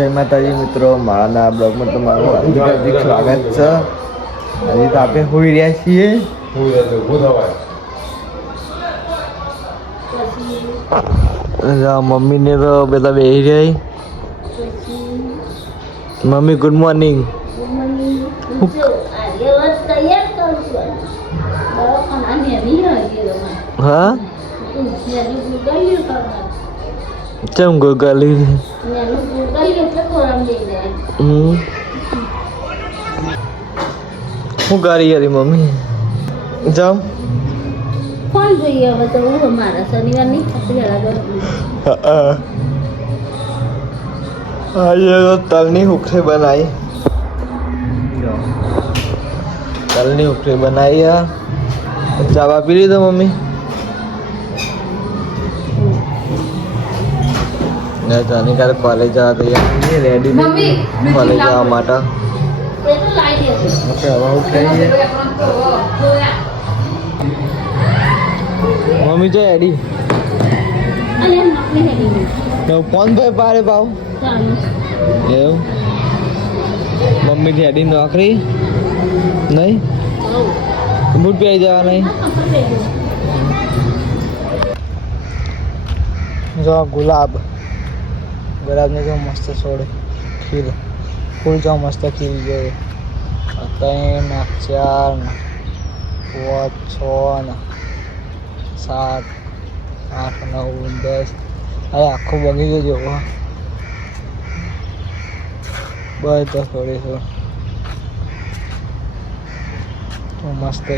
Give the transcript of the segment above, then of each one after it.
જય માતાજી મિત્રો, મારા બ્લોગમાં તમારું હાર્દિક સ્વાગત છે. હજી તો આપણે હોઈ રહ્યા છીએ. મમ્મીને તો બધા બેસી રહી. Mummy good morning. હા ચમ ગોગાલી શું કરી યારી મમ્મી જામ ફોન જોઈએ હવે તો હું મારા શનિવારની આજે તો તલની હુકરી બનાવી. તલની હુકરી બનાવી. ચા પી લીધો મમ્મી? જાની કાલે કોલેજ જવા તૈયાર રેડી કોલેજ જવા માટે. મમ્મી તો રેડી ફોન ભાઈ પાડે પાવ એવું. મમ્મી થી રેડી નોકરી નહીં બૂટ પહેરી જવા નહીં. જો ગુલાબને જો મસ્ત છોડે ખીલ ફૂલ જો મસ્ત ખીલ ગયો. 3 4 5 6 7 8 9 10 હવે આખો બગીચો જોવો બધો છોડે છે તો મસ્ત.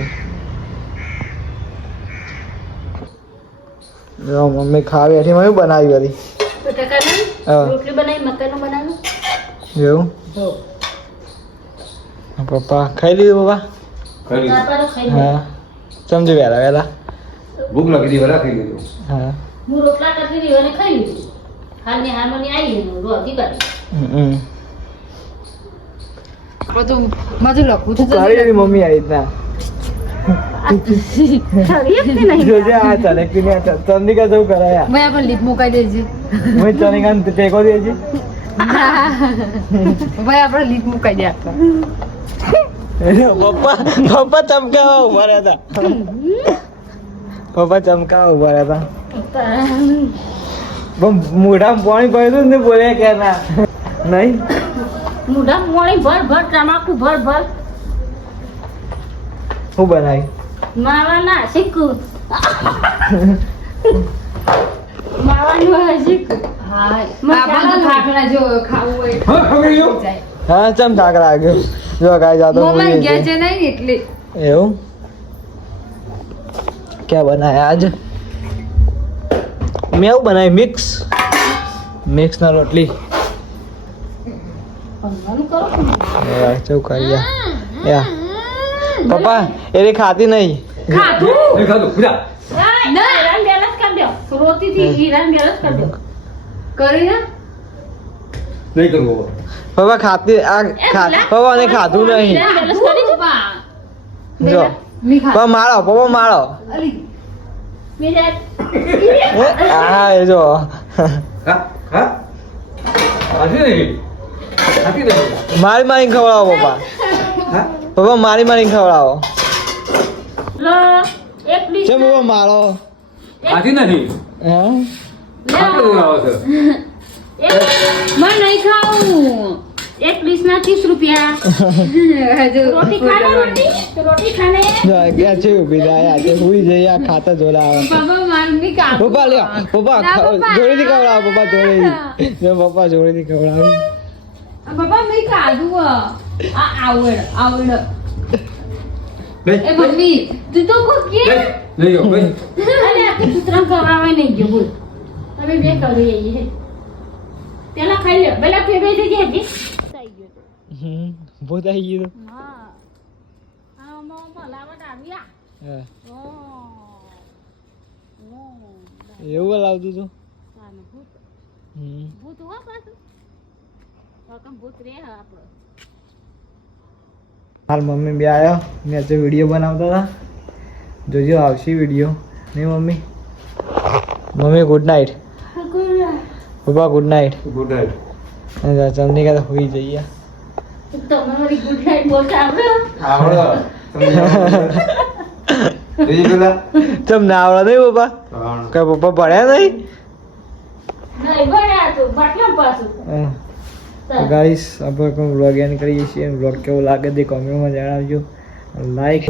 જો મમ્મી ખાવી હતી મમ્મી બનાવી હતી રોટલી બનાવી મકાઈનું બનાવ્યું એવું. પપ્પા ખાઈ લીધું? પપ્પા હા સમજો વહેલા વહેલા ભૂખ લાગી હતી વહેલા ખાઈ લીધું. હા હું રોટલા કરતી હતી અને ખાઈ લીધું. હાલની હાર્મોની આવી રોધી કાઢી બધું મારું લખું છું તારી મમ્મી આવી રીતના જોજે આ ચાલે કે નહીં ચંદિકા જવું કરાયા મેં પણ લીપ મુકાઈ દેજે મેં ચંદિકા ટેકો દેજે ભાઈ આપણે લીપ મુકાઈ દે આપણા પપ્પા ચમકાવા ઉભા રહ્યા હતા. પપ્પા ચમકાવા ઉભા રહ્યા હતા. મોઢામાં પાણી પડ્યું ને બોલ્યા કે ના નહીં મોઢા પાણી ભર તમાકુ ભર શું બનાવી માવાના શીખું માવાનું શીખું. હા આપણે ખાખરા જો ખાવું હોય હા ખબર જો હા ચમ થાક લાગ્યો જો કાંઈ જાતો મમ્મી ગયા છે નહીં એટલે એવું. ક્યાં બનાયા આજ? મેં એવું બનાવી મિક્સ ના રોટલી. ચૌકારિયા પપ્પા એ ખાતી નહીં. ખાધું નહીં ખાધું પૂજા હીરાન બેલેન્સ કરી દો. રોટીથી હીરાન બેલેન્સ કરી દો. કરી ને નહીં કરવું પપ્પા ખાતી પપ્પા ને ખાધું નહીં. હીરાન બેલેન્સ કરી દો. જો પપ્પા મારો અલી મીરા હા એ જો હા હા આથી નહીં મારી ખવડાવો પપ્પા. હા પપ્પા મારી ખવડાવો. લો એક ડીશ છે પપ્પા મારો આથી નથી હા આટલું આવે છે मैं नहीं खाऊं. एक ડીશ ના 30 રૂપિયા. रोटी खाना रोटी खाने જો ક્યાં છે ઊભી રહ્યા છે હુઈ જઈ આ ખાતા જોડાવે. બાબા મારમી કા પપ્પા લ્યો પપ્પા જોડેથી ખવડાવો પપ્પા જોડેથી. જો પપ્પા જોડેથી ખવડાવો. બાબા મેં કાઢું આ આવડ નહીં એ મમ્મી તું તો કો કે નહીં ગયો ભાઈ અરે આપી કૂતરા ખવડાવવા નહીં ગયો બોલ. તમે બે કરી આઈએ પેલા ખાઈ લ્યો પેલા ફેવે થઈ ગઈ હતી થઈ ગયો. ભૂત આવી ગયું. હા આ મો ભલાવટ આવ્યા. હા ઓ એવું લાવતું તું. આનું ભૂત હમ ભૂત હો પાછું કમ ભૂત રે આપણો. હાલ મમ્મી બે આવ્યા મેં આજે વિડીયો બનાવતા હતા. જોજો આવશે વિડીયો નહીં મમ્મી. મમ્મી ગુડ નાઇટ. પપ્પા good night. Good night. Chandika તો હોઈ જઈએ. તમે મારી ગુડ નાઈટ બોલતા આવડે? આવડો બીજી પેલા તમ ના આવડે નહીં પપ્પા? કઈ પપ્પા ભણ્યા નહીં? નહીં ભણ્યા તો પાટલા પાછું. ગાઈસ આપણે કોઈ વ્લોગ એન્ડ કરીએ છીએ. વ્લોગ કેવો લાગે તે કોમેન્ટમાં જણાવજો.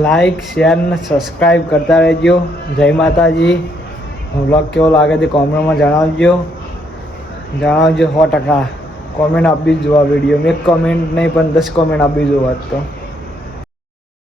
લાઈક શેર ને સબસ્ક્રાઈબ કરતા રહેજો. જય માતાજી. વ્લોગ કેવો લાગે તે કોમેન્ટમાં જણાવજો 100%. કોમેન્ટ આપી જ જો આ વિડીયોમાં. એક કોમેન્ટ નહીં પણ 10 કોમેન્ટ આપી જો વાત તો.